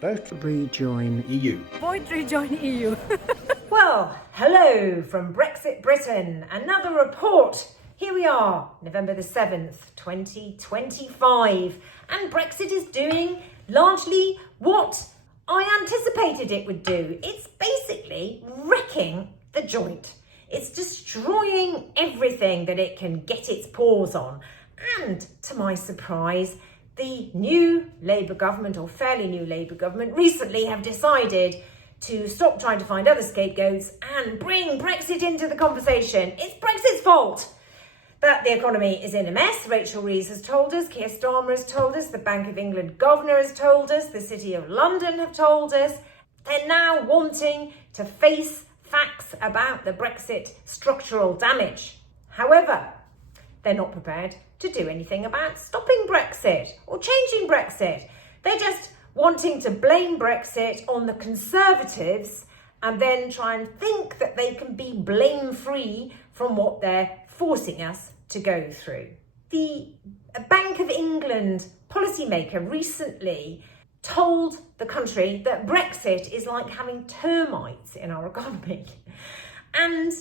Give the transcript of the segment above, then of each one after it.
Vote Rejoin EU. Vote Rejoin EU. Well, hello from Brexit Britain. Another report. Here we are, November the 7th, 2025. And Brexit is doing largely what I anticipated it would do. It's basically wrecking the joint. It's destroying everything that it can get its paws on. And to my surprise, the new Labour government, or fairly new Labour government, recently have decided to stop trying to find other scapegoats and bring Brexit into the conversation. It's Brexit's fault that the economy is in a mess. Rachel Reeves has told us, Keir Starmer has told us, the Bank of England governor has told us, the City of London have told us. They're now wanting to face facts about the Brexit structural damage. However, they're not prepared to do anything about stopping Brexit or changing Brexit. They're just wanting to blame Brexit on the Conservatives and then try and think that they can be blame-free from what they're forcing us to go through. The Bank of England policymaker recently told the country that Brexit is like having termites in our economy. And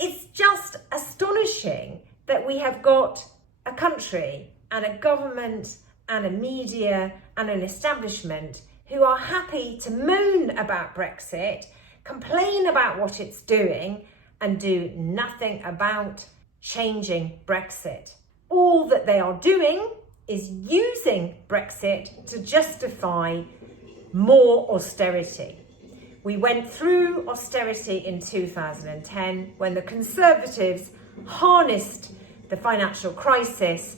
it's just astonishing that we have got a country and a government and a media and an establishment who are happy to moan about Brexit, complain about what it's doing, and do nothing about changing Brexit. All that they are doing is using Brexit to justify more austerity. We went through austerity in 2010 when the Conservatives harnessed the financial crisis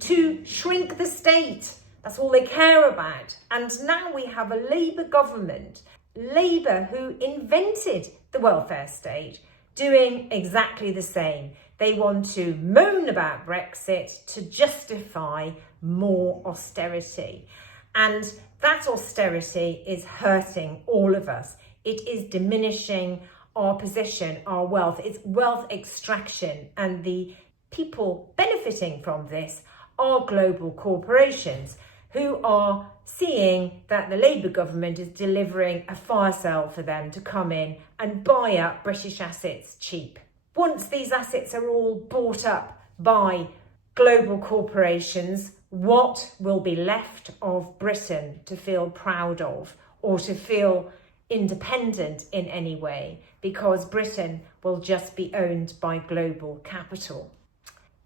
to shrink the state. That's all they care about. And now we have a Labour government, Labour, who invented the welfare state, doing exactly the same. They want to moan about Brexit to justify more austerity. And that austerity is hurting all of us. It is diminishing our position, our wealth. It's wealth extraction, and the people benefiting from this are global corporations who are seeing that the Labour government is delivering a fire sale for them to come in and buy up British assets cheap. Once these assets are all bought up by global corporations, what will be left of Britain to feel proud of or to feel independent in any way? Because Britain will just be owned by global capital.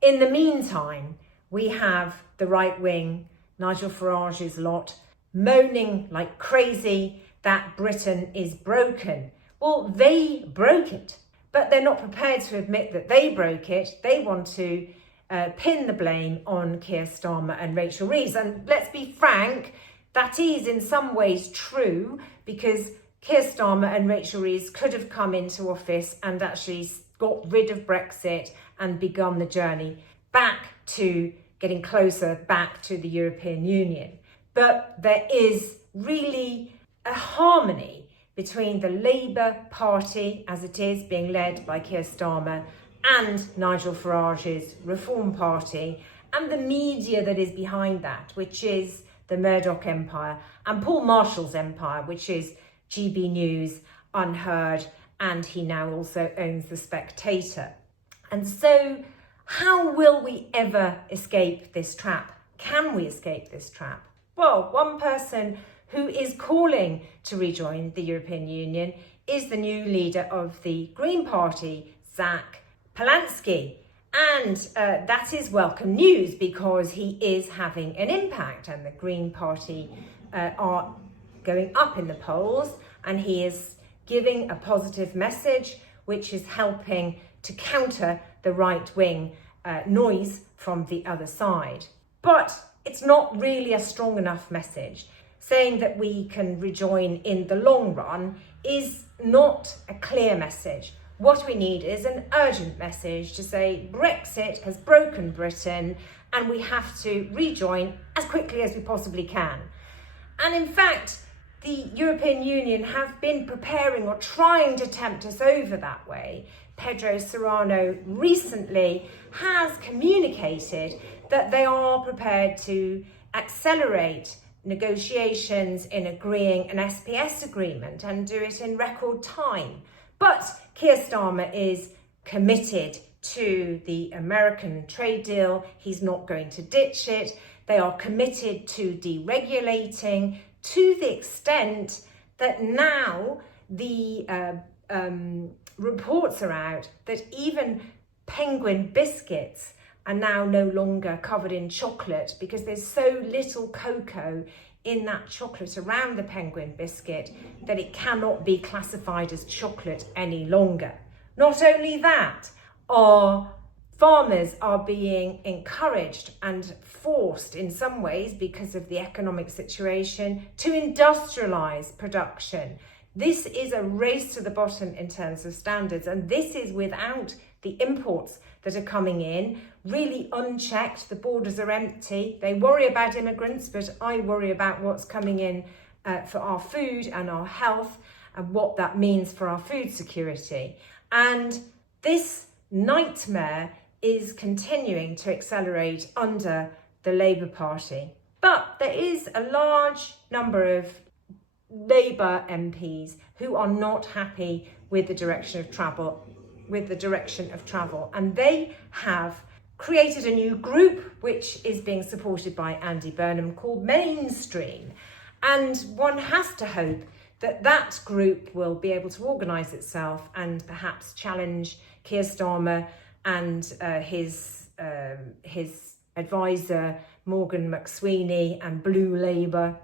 In the meantime, we have the right wing, Nigel Farage's lot, moaning like crazy that Britain is broken. Well, they broke it, but they're not prepared to admit that they broke it. They want to pin the blame on Keir Starmer and Rachel Reeves. And let's be frank, that is in some ways true, because Keir Starmer and Rachel Reeves could have come into office and actually got rid of Brexit and begun the journey back to getting closer back to the European Union. But there is really a harmony between the Labour Party, as it is being led by Keir Starmer, and Nigel Farage's Reform Party, and the media that is behind that, which is the Murdoch empire, and Paul Marshall's empire, which is GB News, Unheard, and he now also owns The Spectator. And so how will we ever escape this trap? Can we escape this trap? Well, one person who is calling to rejoin the European Union is the new leader of the Green Party, Zach Polanski. And that is welcome news because he is having an impact, and the Green Party are going up in the polls, and he is giving a positive message which is helping to counter the right-wing noise from the other side. But it's not really a strong enough message. Saying that we can rejoin in the long run is not a clear message. What we need is an urgent message to say Brexit has broken Britain and we have to rejoin as quickly as we possibly can. And in fact, the European Union have been preparing or trying to tempt us over that way. Pedro Serrano recently has communicated that they are prepared to accelerate negotiations in agreeing an SPS agreement and do it in record time. But Keir Starmer is committed to the American trade deal. He's not going to ditch it. They are committed to deregulating to the extent that now the reports are out that even penguin biscuits are now no longer covered in chocolate because there's so little cocoa in that chocolate around the penguin biscuit that it cannot be classified as chocolate any longer. Not only that, our farmers are being encouraged and forced in some ways because of the economic situation to industrialise production. This is a race to the bottom in terms of standards, and this is without the imports that are coming in, really unchecked. The borders are empty. They worry about immigrants, but I worry about what's coming in for our food and our health and what that means for our food security. And this nightmare is continuing to accelerate under the Labour Party. But there is a large number of Labour MPs who are not happy with the direction of travel, and they have created a new group which is being supported by Andy Burnham called Mainstream. And one has to hope that that group will be able to organise itself and perhaps challenge Keir Starmer and his advisor Morgan McSweeney and Blue Labour,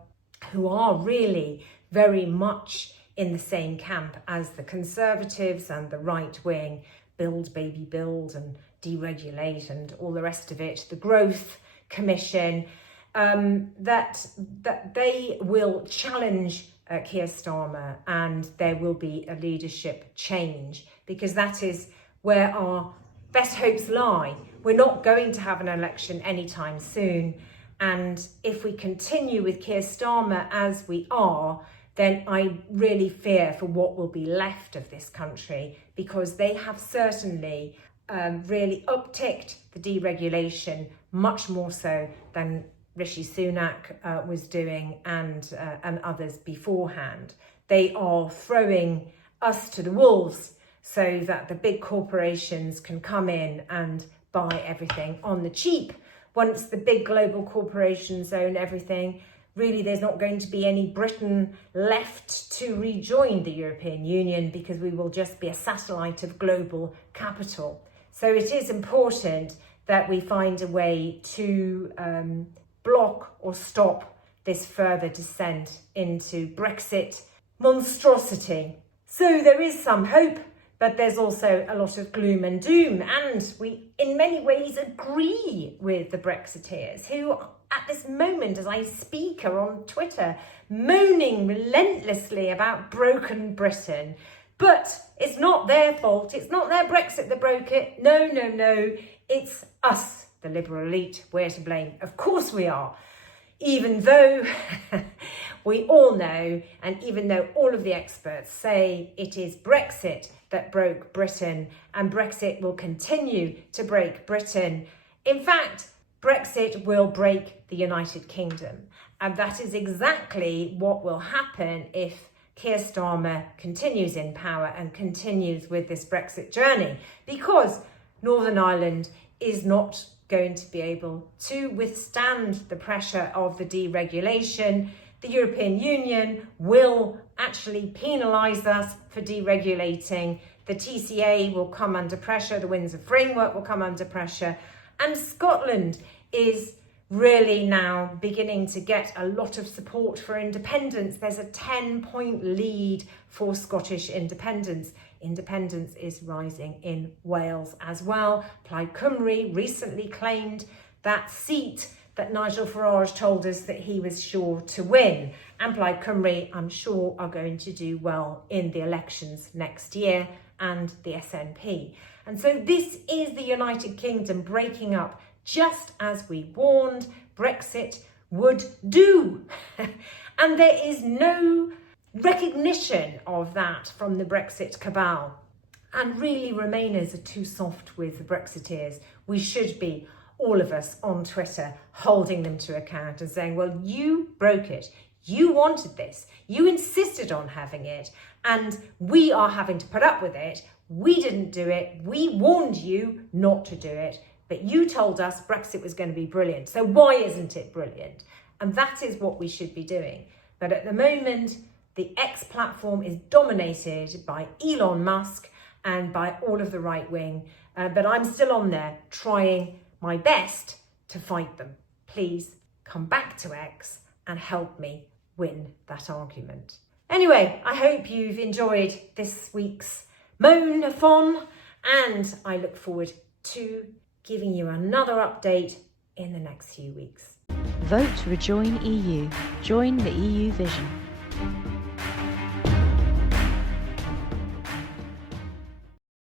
who are really very much in the same camp as the Conservatives and the right wing, build, baby, build, and deregulate and all the rest of it, the Growth Commission, that they will challenge Keir Starmer and there will be a leadership change, because that is where our best hopes lie. We're not going to have an election anytime soon, and if we continue with Keir Starmer as we are, then I really fear for what will be left of this country, because they have certainly really upticked the deregulation much more so than Rishi Sunak was doing and others beforehand. They are throwing us to the wolves so that the big corporations can come in and buy everything on the cheap. Once the big global corporations own everything, really there's not going to be any Britain left to rejoin the European Union, because we will just be a satellite of global capital. So it is important that we find a way to block or stop this further descent into Brexit monstrosity. So there is some hope, but there's also a lot of gloom and doom. And we, in many ways, agree with the Brexiteers who, at this moment, as I speak, are on Twitter moaning relentlessly about broken Britain. But it's not their fault. It's not their Brexit that broke it. No. It's us, the liberal elite. We're to blame. Of course we are. Even though we all know, and even though all of the experts say it is Brexit that broke Britain, and Brexit will continue to break Britain. In fact, Brexit will break the United Kingdom. And that is exactly what will happen if Keir Starmer continues in power and continues with this Brexit journey, because Northern Ireland is not going to be able to withstand the pressure of the deregulation. The European Union will actually penalise us for deregulating. The TCA will come under pressure. The Windsor Framework will come under pressure. And Scotland is really now beginning to get a lot of support for independence. There's a 10-point lead for Scottish independence. Independence is rising in Wales as well. Plaid Cymru recently claimed that seat that Nigel Farage told us that he was sure to win. And Plaid Cymru, I'm sure, are going to do well in the elections next year, and the SNP. And so this is the United Kingdom breaking up, just as we warned Brexit would do. And there is no recognition of that from the Brexit cabal. And really, Remainers are too soft with the Brexiteers. We should be all of us on Twitter holding them to account and saying, well, you broke it. You wanted this. You insisted on having it. And we are having to put up with it. We didn't do it. We warned you not to do it. But you told us Brexit was going to be brilliant. So why isn't it brilliant? And that is what we should be doing. But at the moment, the X platform is dominated by Elon Musk and by all of the right wing. But I'm still on there trying my best to fight them. Please come back to X and help me win that argument. Anyway, I hope you've enjoyed this week's moan-a-thon, and I look forward to giving you another update in the next few weeks. Vote Rejoin EU. Join the EU vision.